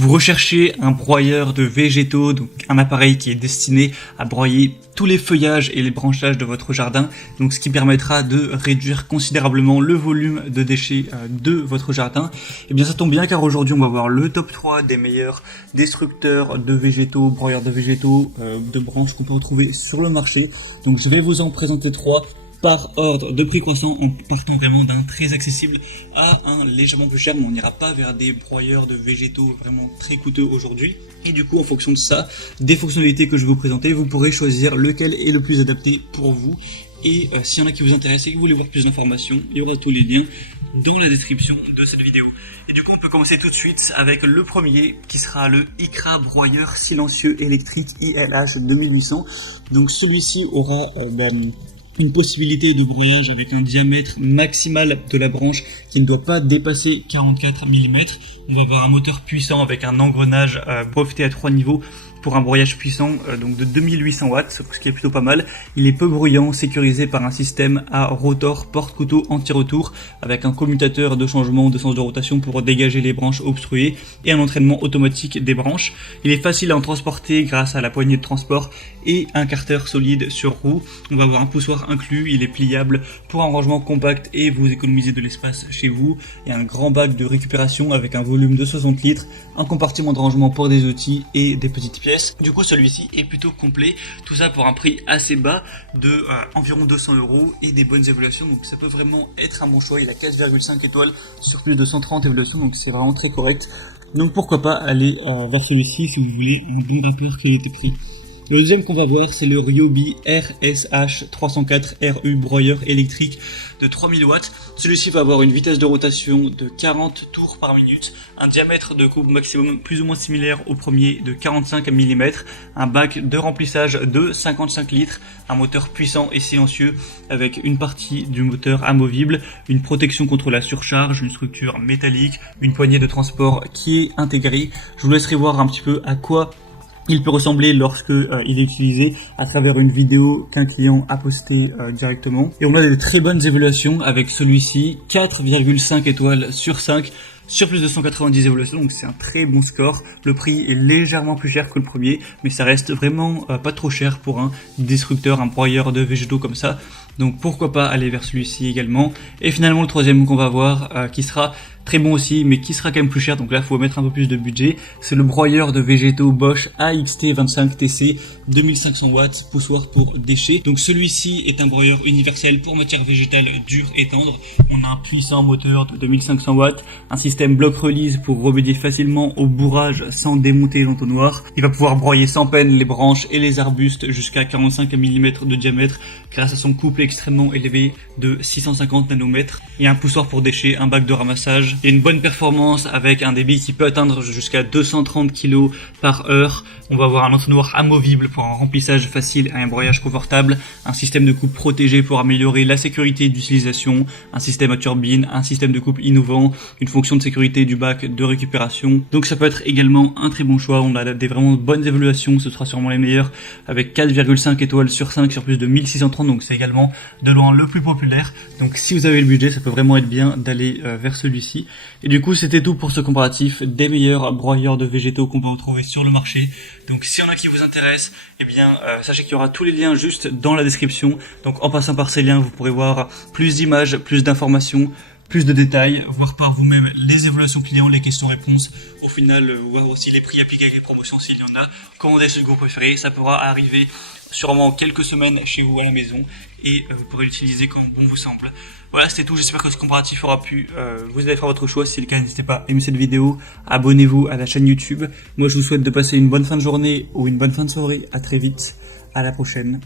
Vous recherchez un broyeur de végétaux, donc un appareil qui est destiné à broyer tous les feuillages et les branchages de votre jardin, donc ce qui permettra de réduire considérablement le volume de déchets de votre jardin. Et bien ça tombe bien car aujourd'hui on va voir le top 3 des meilleurs destructeurs de végétaux, broyeurs de végétaux, de branches qu'on peut retrouver sur le marché. Donc je vais vous en présenter 3 par ordre de prix croissant en partant vraiment d'un très accessible à un légèrement plus cher, mais on n'ira pas vers des broyeurs de végétaux vraiment très coûteux aujourd'hui. Et du coup, en fonction de ça, des fonctionnalités que je vais vous présenter, vous pourrez choisir lequel est le plus adapté pour vous. Et s'il y en a qui vous intéressent et que vous voulez voir plus d'informations, il y aura tous les liens dans la description de cette vidéo. Et du coup, on peut commencer tout de suite avec le premier qui sera le IKRA broyeur silencieux électrique ILH 2800. Donc celui-ci aura une possibilité de broyage avec un diamètre maximal de la branche qui ne doit pas dépasser 44 mm. On va avoir un moteur puissant avec un engrenage breveté à 3 niveaux pour un broyage puissant donc de 2800 watts, ce qui est plutôt pas mal. Il est peu bruyant, sécurisé par un système à rotor porte-couteau anti-retour avec un commutateur de changement de sens de rotation pour dégager les branches obstruées et un entraînement automatique des branches. Il est facile à en transporter grâce à la poignée de transport et un carter solide sur roue. On va avoir un poussoir inclus, il est pliable pour un rangement compact et vous économisez de l'espace chez vous. Il y a un grand bac de récupération avec un volume de 60 litres, un compartiment de rangement pour des outils et des petites pièces. Du coup celui-ci est plutôt complet, tout ça pour un prix assez bas de environ 200 € et des bonnes évaluations, donc ça peut vraiment être un bon choix. Il a 4,5 étoiles sur plus de 130 évaluations, donc c'est vraiment très correct. Donc pourquoi pas aller vers celui-ci si vous voulez un bon rapport qualité-prix. Le deuxième qu'on va voir, c'est le Ryobi RSH 304 RU broyeur électrique de 3000 watts. Celui-ci va avoir une vitesse de rotation de 40 tours par minute, un diamètre de coupe maximum plus ou moins similaire au premier de 45 mm, un bac de remplissage de 55 litres, un moteur puissant et silencieux avec une partie du moteur amovible, une protection contre la surcharge, une structure métallique, une poignée de transport qui est intégrée. Je vous laisserai voir un petit peu à quoi il peut ressembler lorsque il est utilisé à travers une vidéo qu'un client a postée directement. Et on a des très bonnes évaluations avec celui-ci, 4,5 étoiles sur 5 sur plus de 190 évaluations, donc c'est un très bon score. Le prix est légèrement plus cher que le premier, mais ça reste vraiment pas trop cher pour un destructeur, un broyeur de végétaux comme ça. Donc pourquoi pas aller vers celui-ci également. Et finalement le troisième qu'on va voir, qui sera très bon aussi, mais qui sera quand même plus cher, donc là il faut mettre un peu plus de budget, c'est le broyeur de végétaux Bosch AXT25TC 2500 watts, poussoir pour déchets. Donc celui-ci est un broyeur universel pour matière végétale dure et tendre. On a un puissant moteur de 2500 watts, un système bloc release pour remédier facilement au bourrage sans démonter l'entonnoir. Il va pouvoir broyer sans peine les branches et les arbustes jusqu'à 45 mm de diamètre grâce à son couple extrêmement élevé de 650 nanomètres. Il y a un poussoir pour déchets, un bac de ramassage. Il y a une bonne performance avec un débit qui peut atteindre jusqu'à 230 kg par heure. On va avoir un entonnoir amovible pour un remplissage facile et un broyage confortable, un système de coupe protégé pour améliorer la sécurité d'utilisation, un système à turbine, un système de coupe innovant, une fonction de sécurité du bac de récupération. Donc ça peut être également un très bon choix. On a des vraiment bonnes évaluations, ce sera sûrement les meilleurs avec 4,5 étoiles sur 5 sur plus de 1630, donc c'est également de loin le plus populaire. Donc si vous avez le budget, ça peut vraiment être bien d'aller vers celui-ci. Et du coup c'était tout pour ce comparatif des meilleurs broyeurs de végétaux qu'on peut retrouver sur le marché. Donc s'il y en a qui vous intéressent, eh bien sachez qu'il y aura tous les liens juste dans la description. Donc en passant par ces liens, vous pourrez voir plus d'images, plus d'informations, plus de détails, voir par vous-même les évaluations clients, les questions-réponses. Au final, voir aussi les prix appliqués, les promotions s'il y en a. Commander ce que vous préférez, ça pourra arriver sûrement quelques semaines chez vous à la maison et vous pourrez l'utiliser comme bon vous semble. Voilà, c'était tout. J'espère que ce comparatif aura pu vous aider à faire votre choix. Si c'est le cas, n'hésitez pas à aimer cette vidéo, abonnez-vous à la chaîne YouTube. Moi, je vous souhaite de passer une bonne fin de journée ou une bonne fin de soirée. À très vite, à la prochaine.